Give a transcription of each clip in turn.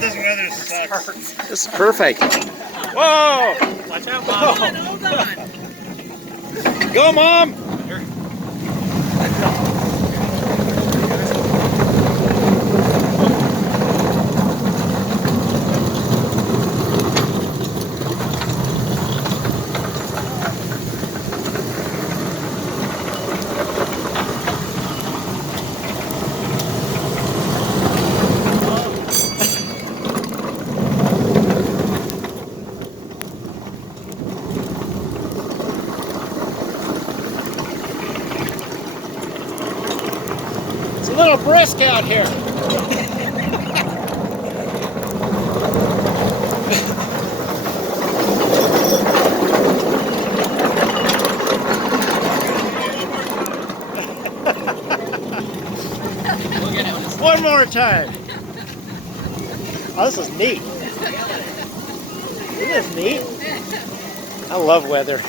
this weather sucks. This is perfect. Whoa! Watch out, Mom. Hold on. Go, Mom! It's a little brisk out here. One more time. Oh, this is neat. Isn't this neat? I love weather.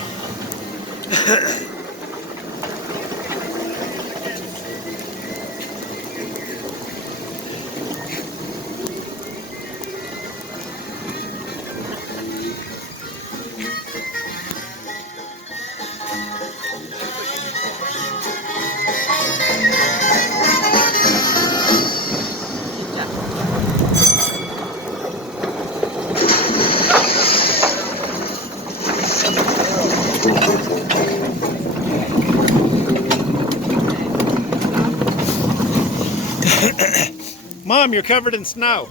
Mom, you're covered in snow.